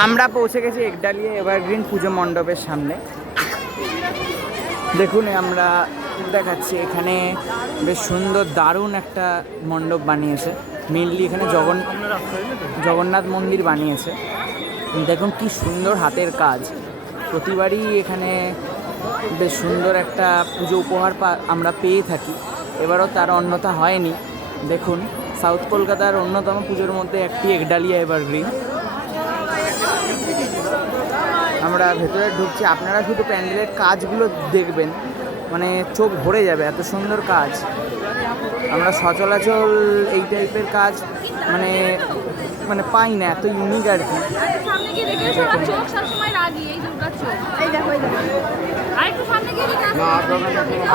আমরা পৌঁছে গেছি একডালিয়া এভারগ্রিন পুজো মণ্ডপের সামনে। দেখুন আমরা দেখাচ্ছি, এখানে বেশ সুন্দর দারুণ একটা মণ্ডপ বানিয়েছে। মেনলি এখানে জগন্নাথ মন্দির বানিয়েছে। দেখুন কি সুন্দর হাতের কাজ। প্রতিবারই এখানে বেশ সুন্দর একটা পুজো উপহার আমরা পেয়ে থাকি, এবারও তার অন্যথা হয়নি। দেখুন সাউথ কলকাতার অন্যতম পুজোর মধ্যে একটি একডালিয়া এভারগ্রিন। আমরা ভেতরে ঢুকছি, আপনারা শুধু প্যান্ডেলের কাজগুলো দেখবেন, মানে চোখ ভরে যাবে, এত সুন্দর কাজ। আমরা সচরাচর এই টাইপের কাজ মানে মানে পাই না, এত ইউনিক আর কি।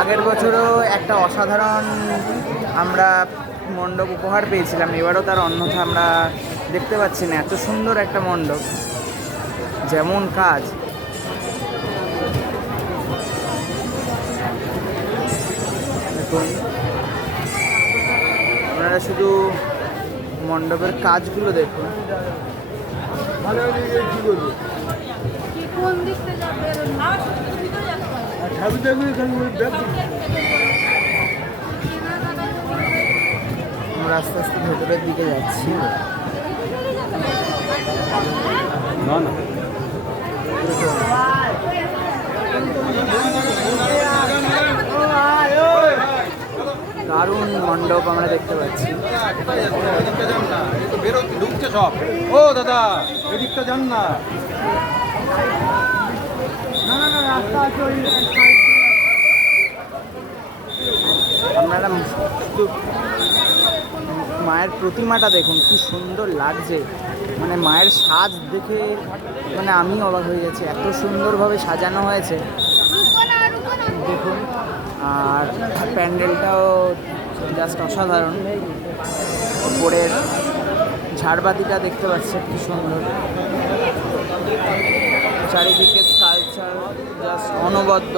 আগের বছরও একটা অসাধারণ আমরা মণ্ডপ উপহার পেয়েছিলাম, এবারও তার অন্যথা আমরা দেখতে পাচ্ছি না। এত সুন্দর একটা মণ্ডপ, যেমন কাজ। দেখুন আপনারা শুধু মণ্ডপের কাজগুলো দেখুন। আমরা আস্তে আস্তে ভেতরের দিকে যাচ্ছি। দারুণ মণ্ডপ আমরা দেখতে পাচ্ছি। ঢুকছে সব। ও দাদা এদিকটা যান না। আপনারা শুধু মায়ের প্রতিমাটা দেখুন, কি সুন্দর লাগছে। মানে মায়ের সাজ দেখে মানে আমি অবাক হয়ে গেছি, এত সুন্দরভাবে সাজানো হয়েছে দেখুন। আর প্যান্ডেলটাও জাস্ট অসাধারণ। উপরের ঝাড়বাতিটা দেখতে পাচ্ছেন কি সুন্দর, চারিদিকে স্কালচার জাস্ট অনবদ্য।